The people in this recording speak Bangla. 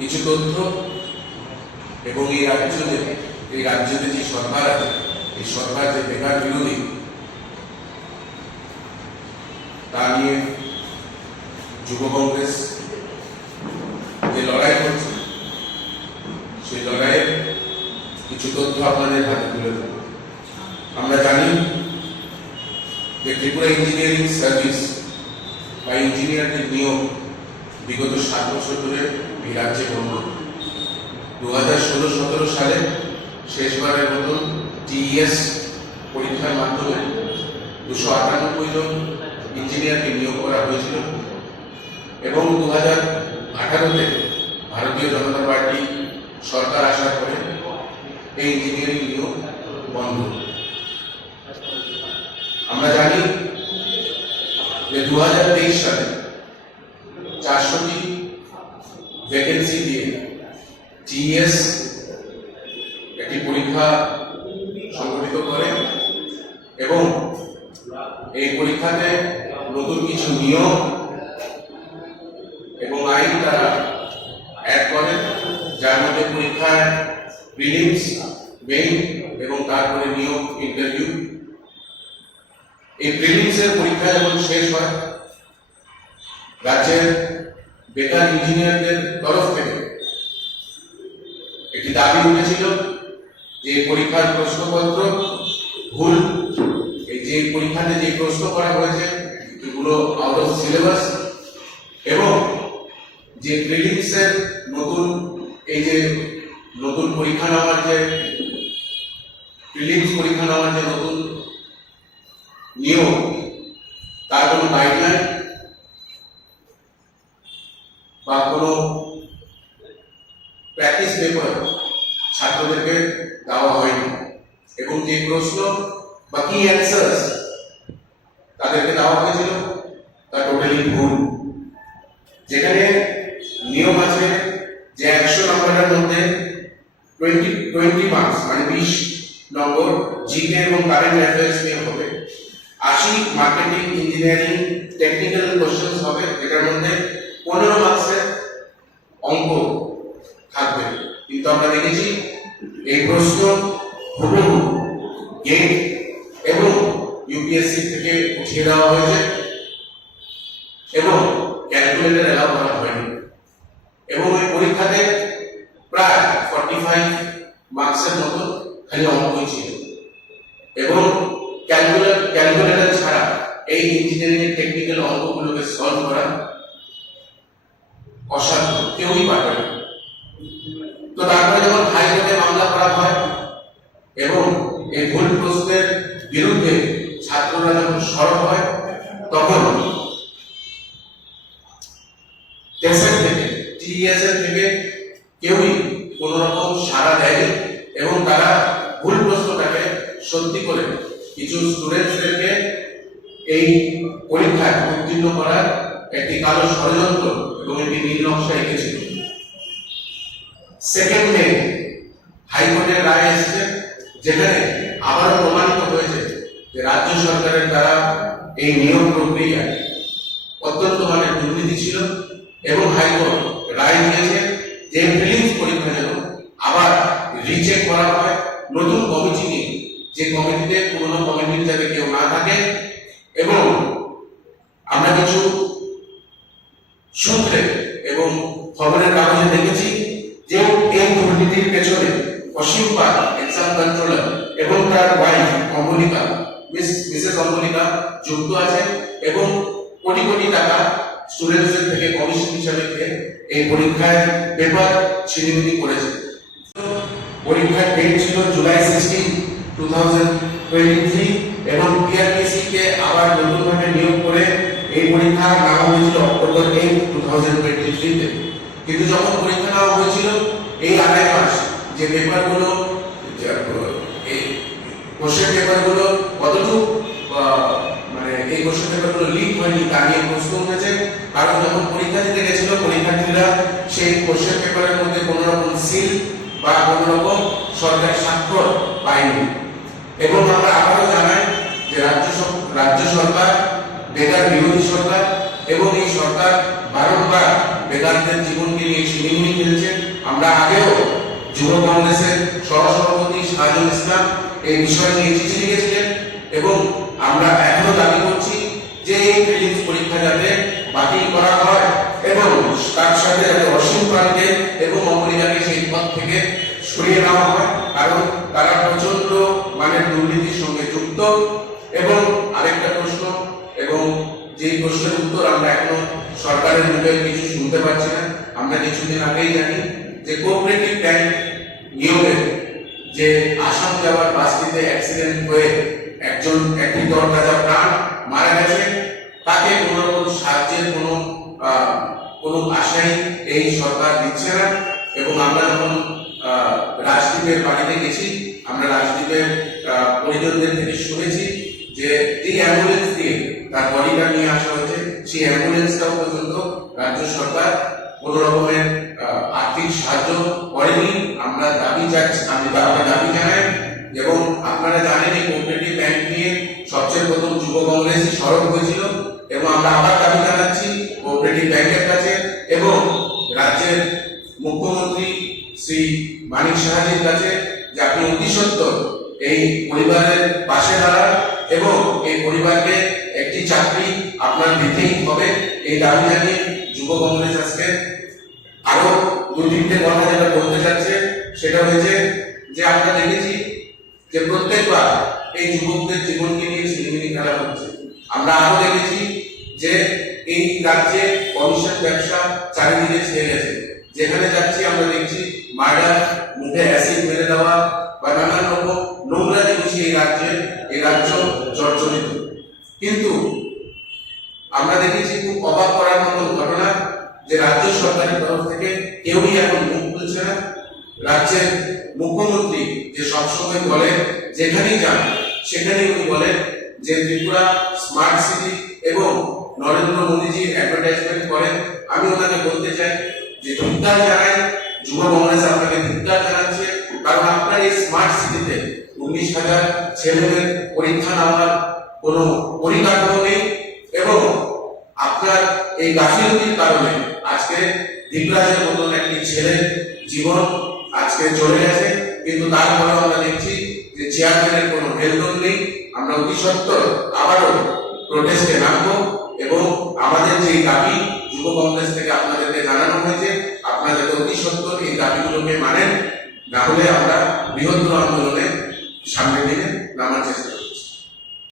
কিছু তথ্য এবং এই রাজ্যতে যে সরকার আছে, এই সরকার যে বেকার বিরোধী, তা নিয়ে যুব কংগ্রেস যে লড়াই করছে, সেই লড়াইয়ের কিছু তথ্য আপনাদের হাতে তুলে দেব। আমরা জানি যে ত্রিপুরা ইঞ্জিনিয়ারিং সার্ভিস বা ইঞ্জিনিয়ারদের নিয়োগ বিগত 7 বছর ধরে এই রাজ্যে বন্ধ। 2016-17 সালে শেষবারের মতন টিইএস পরীক্ষার মাধ্যমে 298 জন ইঞ্জিনিয়ারকে নিয়োগ করা হয়েছিল এবং 2018-তে ভারতীয় জনতা পার্টি সরকার আসার পরে এই ইঞ্জিনিয়ারিং নিয়োগ বন্ধ। আমরা জানি যে 2023 সালে 400টি ভ্যাকেন্সি দিয়ে টিইএস একটি পরীক্ষা সংগঠিত করে এবং এই পরীক্ষাতে নতুন কিছু নিয়ম এবং আইন তারা অ্যাড করে, যার মধ্যে পরীক্ষায় প্রিলিমস, মেইন এবং তারপরে নিয়োগ ইন্টারভিউ। এই প্রিলিমসের পরীক্ষা যখন শেষ হয়, রাজ্যের বেকার ইঞ্জিনিয়ারদের তরফ থেকে একটি দাবি উঠেছিল যে পরীক্ষার প্রশ্নপত্র ভুল, এই যে পরীক্ষাতে যে প্রশ্ন করা হয়েছে এগুলো আউট অফ সিলেবাস এবং যে প্রিলিমসের নতুন পরীক্ষা নেওয়ার যে প্রিলিমস পরীক্ষা নেওয়ার যে নতুন নিয়ম, তার কোনো গাইডলাইন বা কোনো প্র্যাকটিস পেপার ছাত্রদেরকে দেওয়া হয়নি এবং যে প্রশ্ন বা কি অ্যান্সার্স তাদেরকে দেওয়া হয়েছিল তা টোটালি ভুল। যেখানে নিয়ম আছে যে 100 নম্বরের মধ্যে 20 মার্কস মানে 20 নম্বর জিকে এবং কারেন্ট অ্যাফেয়ার্স নিয়ে হবে, 80 মার্কেটিং, ইঞ্জিনিয়ারিং, টেকনিক্যাল কোশ্চেন্স হবে, যেটার মধ্যে 15 মার্কসের অঙ্ক থাকবে। কিন্তু আমরা দেখেছি এই প্রশ্ন হুবহু গেট এবং ইউপিএসসি থেকে উঠিয়ে দেওয়া হয়েছে এবং ক্যালকুলেটর এলাও করা হয়নি এবং ওই পরীক্ষাতে প্রায় 45 মার্কসের মতো খালি অঙ্কই ছিল এবং ক্যালকুলেটর ছাড়া এই ইঞ্জিনিয়ারিং এর টেকনিক্যাল অঙ্কগুলোকে সলভ করা অসাধ্য, কেউই পারবে না। তো তারপরে যখন হাইকোর্টে মামলা করা হয় এবং এই ভুল প্রশ্নের বিরুদ্ধে ছাত্ররা যখন সরব হয়, তখন টিইএস এর থেকে কেউই কোন রকম সাড়া দেয়নি এবং তারা ভুল প্রশ্নটাকে সত্যি করে কিছু স্টুডেন্টসদেরকে এই পরীক্ষায় উত্তীর্ণ করার একটি কালো ষড়যন্ত্র এবং একটি নীল নকশা এঁকেছিল। সেকেন্ড মে হাইকোর্টের রায় এসেছে, যেখানে আবারও প্রমাণিত হয়েছে যে রাজ্য সরকারের দ্বারা এই নিয়োগ প্রক্রিয়ায় অত্যন্ত মানের দুর্নীতি ছিল এবং হাইকোর্ট রায় দিয়েছে যে প্রিলিমস পরীক্ষা যেন আবার রিচেক করা হয় নতুন কমিটি নিয়ে, যে কমিটিতে পুরনো কমিটির যাতে কেউ না থাকে। এবং আমরা কিছু সূত্রে এবং খবরের কাগজে দেখেছি যে এই দুর্নীতির পেছনে অসীম পাল, এক্সাম কন্ট্রোলার এবং তার ওয়াইফ অমলিকা, মিসেস অমলিকা যুক্ত আছে এবং কোটি কোটি টাকা স্টুডেন্টসদের থেকে কমিশন হিসাবে খেয়ে এই পরীক্ষায় পেপার ছিনিমিনি করেছে। পরীক্ষার ডেট ছিল জুলাই 16, 2023 এবং পিআরপিসি কে আবার নতুনভাবে নিয়োগ করে এই পরীক্ষা নেওয়া হয়েছিল অক্টোবর 8, 2023 তে। কিন্তু যখন পরীক্ষা নেওয়া হয়েছিল এই আড়াই মাস যে পেপারগুলো, এই কোশ্চেন পেপারগুলো কতটুকু মানে এই কোশ্চেন পেপারগুলো লিক হয়নি তা নিয়ে প্রশ্ন উঠেছে। কারণ যখন পরীক্ষা দিতে গেছিল পরীক্ষার্থীরা সেই কোশ্চেন পেপারের মধ্যে কোনো রকম সিল বা কোনো রকম সরকারি স্বাক্ষর পায়নি। এবং আমরা আবারও জানাই যে রাজ্য সরকার বেকার বিরোধী সরকার এবং এই সরকার বারংবার বেকারদের জীবনকে নিয়ে ছিনিমিনি খেলছে আমরা আগেও যুব কংগ্রেসের সহসভাপতি শাহজাহান ইসলাম এই বিষয় নিয়ে চিঠি লিখেছিলেন এবং আমরা এখনো দাবি করছি যে এই প্রিলিমস পরীক্ষা যাতে বাতিল করা হয় এবং তার সাথে যাতে অসীম প্রান্তে এবং অমরিকাকে সেই পদ থেকে সরিয়ে নেওয়া হয়, কারণ তারা প্রচন্ড মানের দুর্নীতির সঙ্গে যুক্ত। এবং আরেকটা প্রশ্ন, এবং যেই প্রশ্নের উত্তর আমরা এখনো সরকারের মুখে কিছু শুনতে পাচ্ছি না। আমরা কিছুদিন আগেই জানি যে কোঅপারেটিভ ব্যাংক নিয়োগে যে আসাম যাওয়ার বাসটিতে অ্যাক্সিডেন্ট হয়ে একটি তরতাজা প্রাণ মারা গেছে, তাকে কোনো রকম সাহায্যের কোনো আশাই এই সরকার দিচ্ছে না। এবং আমরা যখন রাজদ্বীপের বাড়িতে গেছি, আমরা রাজদ্বীপের পরিজনদের থেকে শুনেছি যে এই অ্যাম্বুলেন্স দিয়ে তার বডিটা নিয়ে আসা হয়েছে, সেই অ্যাম্বুলেন্সটাও পর্যন্ত রাজ্য সরকার কোন রকমের আর্থিক সাহায্য করেনি। আমরা দাবি জানাই। এবং আপনারা জানেন এই কোঅপারেটিভ ব্যাংক নিয়ে সবচেয়ে প্রথম যুব কংগ্রেসই সরব হয়েছিল, এবং আমরা আবার দাবি জানাচ্ছি কোঅপারেটিভ ব্যাংকের কাছে এবং রাজ্যের মুখ্যমন্ত্রী শ্রী মানিক সাহাজির কাছে যে আপনি অতি সত্বর এই পরিবারের পাশে দাঁড়ান এবং এই পরিবারকে একটি চাকরি আপনার দিতেই হবে। এই দাবি জানিয়ে যুব কংগ্রেস আজকে আরো দু তিনটে কথা যেটা বলতে চাচ্ছে, সেটা হয়েছে যে আমরা দেখেছি যে প্রত্যেকবার এই যুবকদের জীবনকে নিয়ে ছিনিমিনি খেলা হচ্ছে। আমরা আরো দেখেছি যে এই রাজ্যে কমিশন ব্যবসা চারিদিকে ছেয়ে গেছে। যেখানে যাচ্ছি আমরা দেখছি মার্ডার, মুখে অ্যাসিড মেরে দেওয়া বা নানান রকম নোংরা জিনিস এই রাজ্য জর্জরিত। কিন্তু আমরা দেখেছি খুব অবাক করার মতো ঘটনা যে রাজ্য সরকারের তরফ থেকে কেউই এখন মুখ খুলছে না। রাজ্যের মুখ্যমন্ত্রী যে সবসময় বলেন, যেখানেই যান সেখানেই উনি বলেন যে ত্রিপুরা স্মার্ট সিটি এবং নরেন্দ্র মোদীজি অ্যাডভার্টাইজমেন্ট করেন। আমি ওনাকে বলতে চাই যে ধিক্কার জানাই, যুব কংগ্রেস আপনাকে ধিক্কার জানাচ্ছে, কারণ আপনার এই স্মার্ট সিটিতে 19,000 ছেলেমেয়ের পরীক্ষা নেওয়ার কোনো পরিকাঠামো নেই এবং আপনার এই গাফিলতির কারণে আজকে দিগরাজের মতন একটি ছেলের জীবন আজকে চলে গেছে। কিন্তু তারপরে আমরা দেখছি যে চেয়ারম্যানের কোনো হেলদোল নেই। আমরা অতি সত্বর আবারও প্রোটেস্টে নামবো এবং আমাদের যে দাবি যুব কংগ্রেস থেকে আপনাদেরকে জানানো হয়েছে, আপনাদের অতি সত্বর এই দাবিগুলোকে মানেন, না হলে আমরা বৃহত্তর আন্দোলনে সামনের দিকে নামার চেষ্টা